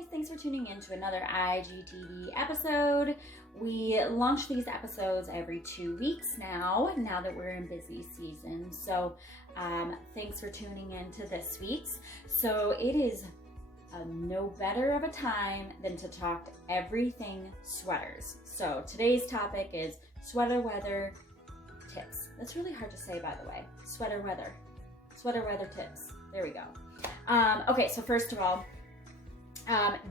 guys, thanks for tuning in to another IGTV episode. We launch these episodes every 2 weeks now that we're in busy season. So thanks for tuning in to this week's. So it is no better of a time than to talk everything sweaters. So today's topic is sweater weather tips. That's really hard to say, by the way. Sweater weather tips. There we go. Okay, so first of all,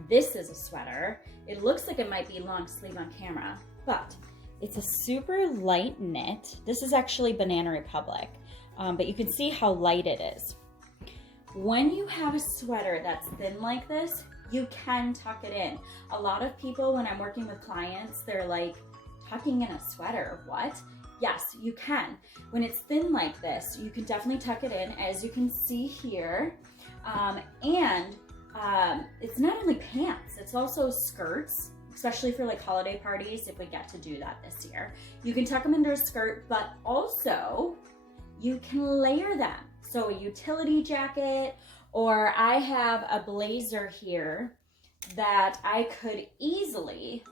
this is a sweater. It looks like it might be long sleeve on camera, but it's a super light knit. This is actually Banana Republic, but you can see how light it is. When you have a sweater that's thin like this, you can tuck it in. A lot of people, when I'm working with clients, they're like, tucking in a sweater, what? Yes, you can. When it's thin like this, you can definitely tuck it in, as you can see here. It's not only pants, it's also skirts, especially for like holiday parties, if we get to do that this year. You can tuck them into a skirt, but also you can layer them. So a utility jacket, or I have a blazer here that I could easily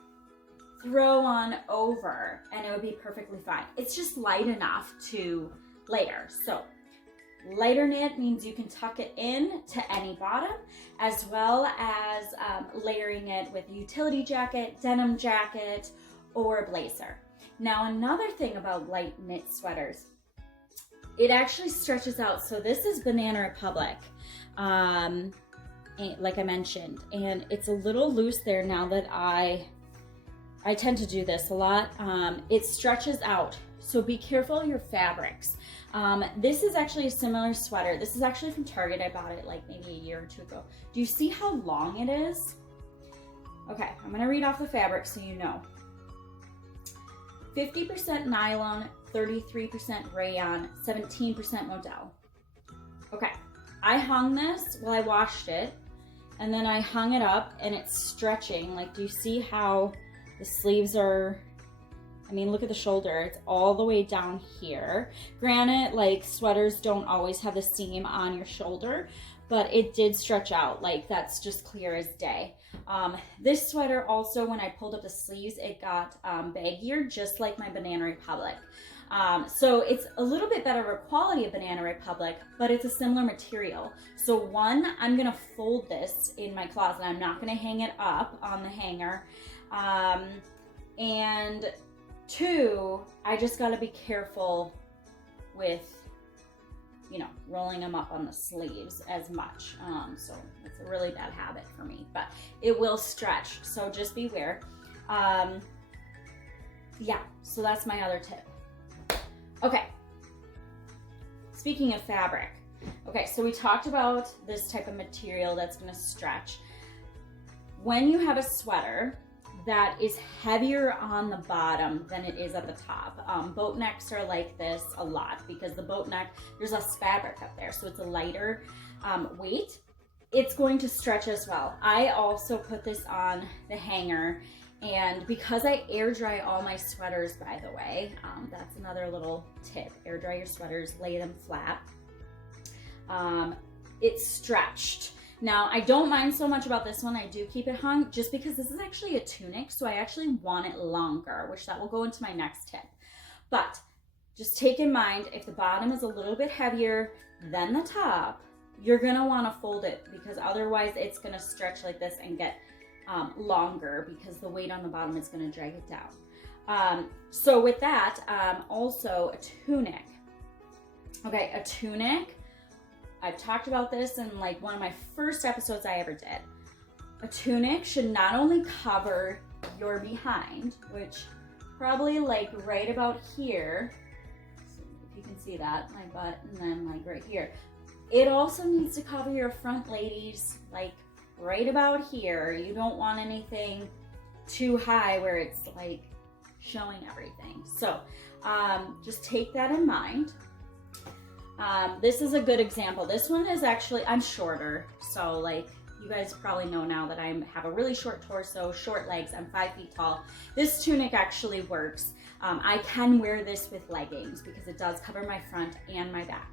throw on over and it would be perfectly fine. It's just light enough to layer. So lighter knit means you can tuck it in to any bottom, as well as layering it with a utility jacket, denim jacket, or a blazer. Now, another thing about light knit sweaters, it actually stretches out. So this is Banana Republic, like I mentioned, and it's a little loose there now that I tend to do this a lot. It stretches out, so be careful of your fabrics. This is actually a similar sweater. This is actually from Target. I bought it like maybe a year or two ago. Do you see how long it is? Okay, I'm gonna read off the fabric so you know. 50% nylon, 33% rayon, 17% modal. Okay, I hung this, well, I washed it, and then I hung it up and it's stretching. Like, do you see how the sleeves are, I mean, look at the shoulder. It's all the way down here. Granted, like, sweaters don't always have the seam on your shoulder, but it did stretch out. Like, that's just clear as day. This sweater also, when I pulled up the sleeves, it got baggier, just like my Banana Republic. So it's a little bit better quality of Banana Republic, but it's a similar material. So one, I'm gonna fold this in my closet. I'm not gonna hang it up on the hanger. And two, I just gotta be careful with, you know, rolling them up on the sleeves as much. So it's a really bad habit for me, but it will stretch, so just beware. Yeah, so that's my other tip. Okay, speaking of fabric, okay, so we talked about this type of material that's gonna stretch. When you have a sweater that is heavier on the bottom than it is at the top. Boat necks are like this a lot because the boat neck, there's less fabric up there, so it's a lighter weight. It's going to stretch as well. I also put this on the hanger, and because I air dry all my sweaters, by the way, that's another little tip. Air dry your sweaters, lay them flat. It's stretched. Now, I don't mind so much about this one. I do keep it hung just because this is actually a tunic, so I actually want it longer, which that will go into my next tip. But just take in mind, if the bottom is a little bit heavier than the top, you're gonna wanna fold it, because otherwise it's gonna stretch like this and get longer, because the weight on the bottom is gonna drag it down. So with that, also a tunic. Okay, a tunic, I've talked about this in like one of my first episodes I ever did. A tunic should not only cover your behind, which probably like right about here, if you can see that, my butt, and then like right here. It also needs to cover your front, ladies, like right about here. You don't want anything too high where it's like showing everything. So just take that in mind. This is a good example. This one is actually, I'm shorter, so like you guys probably know now that I have a really short torso, short legs, I'm 5 feet tall. This tunic actually works. I can wear this with leggings because it does cover my front and my back.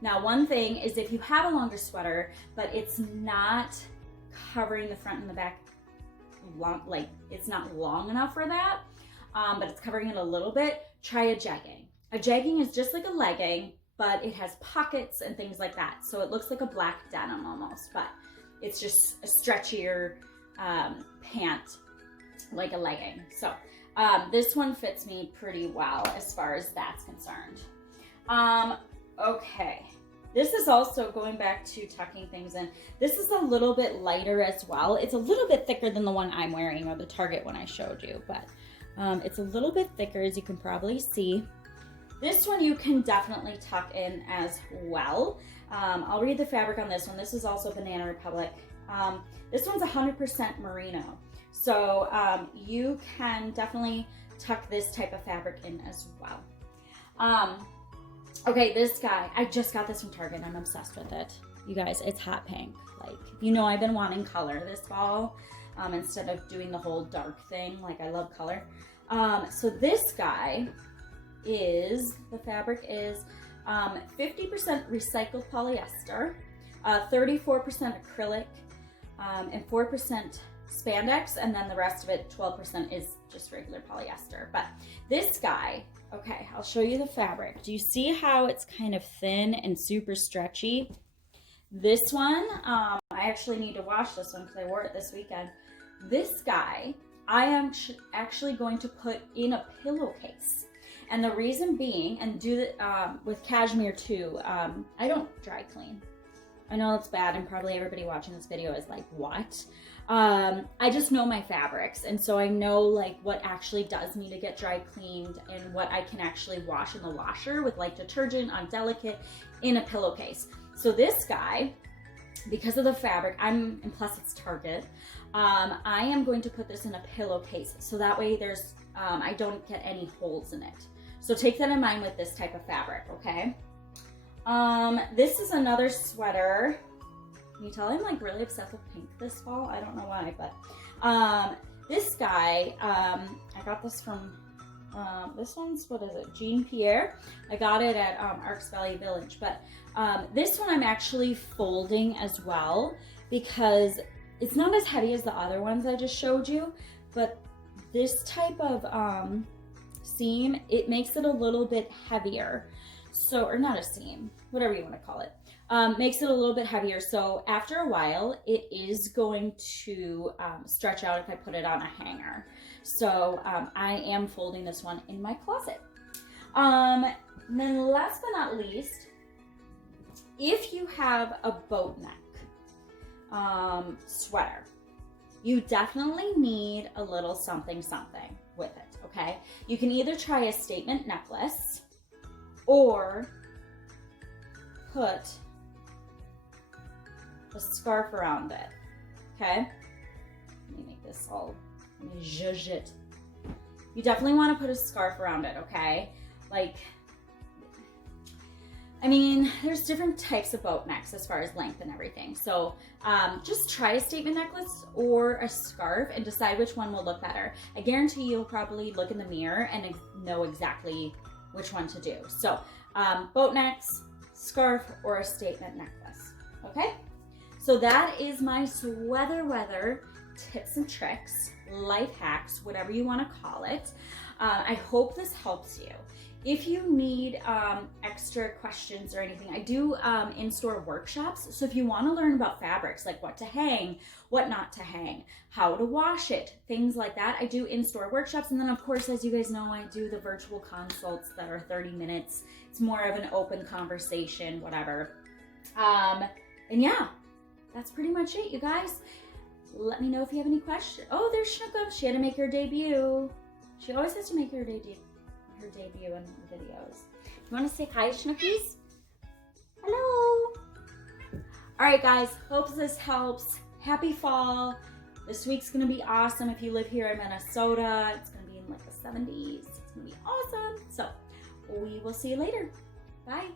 Now, one thing is if you have a longer sweater, but it's not covering the front and the back long, like it's not long enough for that, but it's covering it a little bit, try a jegging. A jegging is just like a legging, but it has pockets and things like that. So it looks like a black denim almost, but it's just a stretchier pant, like a legging. So this one fits me pretty well as far as that's concerned. Okay, this is also going back to tucking things in. This is a little bit lighter as well. It's a little bit thicker than the one I'm wearing, or the Target one I showed you, but it's a little bit thicker, as you can probably see. This one you can definitely tuck in as well. I'll read the fabric on this one. This is also Banana Republic. This one's 100% merino. So you can definitely tuck this type of fabric in as well. Okay, this guy, I just got this from Target and I'm obsessed with it. You guys, it's hot pink. Like, you know, I've been wanting color this fall instead of doing the whole dark thing. Like, I love color. So this guy is, the fabric is 50% recycled polyester, 34% acrylic, and 4% spandex, and then the rest of it, 12%, is just regular polyester. But this guy, okay, I'll show you the fabric. Do you see how it's kind of thin and super stretchy? This one, I actually need to wash this one because I wore it this weekend. This guy, I am actually going to put in a pillowcase. And the reason being, and do it with cashmere too, I don't dry clean. I know it's bad, and probably everybody watching this video is like, what? I just know my fabrics, and so I know like what actually does need to get dry cleaned and what I can actually wash in the washer with like detergent on delicate in a pillowcase. So this guy, because of the fabric, and plus it's Target, I am going to put this in a pillowcase so that way there's I don't get any holes in it. So take that in mind with this type of fabric, okay? This is another sweater. Can you tell I'm like really obsessed with pink this fall? I don't know why, but this guy, I got this from, this one's, what is it, Jean Pierre. I got it at Arcs Valley Village, but this one I'm actually folding as well because it's not as heavy as the other ones I just showed you, but this type of seam, it makes it a little bit heavier. So, or not a seam, whatever you want to call it, makes it a little bit heavier. So after a while, it is going to stretch out if I put it on a hanger. So I am folding this one in my closet. And then last but not least, if you have a boat neck sweater, you definitely need a little something something with it, okay? You can either try a statement necklace or put a scarf around it, okay? Let me make this all, let me zhuzh it. You definitely want to put a scarf around it, okay? Like, I mean, there's different types of boat necks as far as length and everything. So just try a statement necklace or a scarf and decide which one will look better. I guarantee you'll probably look in the mirror and know exactly which one to do. So boat necks, scarf, or a statement necklace, okay? So that is my sweater weather tips and tricks, life hacks, whatever you want to call it. I hope this helps you. If you need extra questions or anything, I do in-store workshops. So if you want to learn about fabrics, like what to hang, what not to hang, how to wash it, things like that, I do in-store workshops. And then of course, as you guys know, I do the virtual consults that are 30 minutes. It's more of an open conversation, whatever. And yeah, that's pretty much it, you guys. Let me know if you have any questions. Oh, there's Shnooka. She had to make her debut. She always has to make her debut in the videos. You want to say hi, Schnookies? Hello. All right, guys. Hope this helps. Happy fall. This week's gonna be awesome. If you live here in Minnesota, it's gonna be in like the 70s. It's gonna be awesome. So we will see you later. Bye.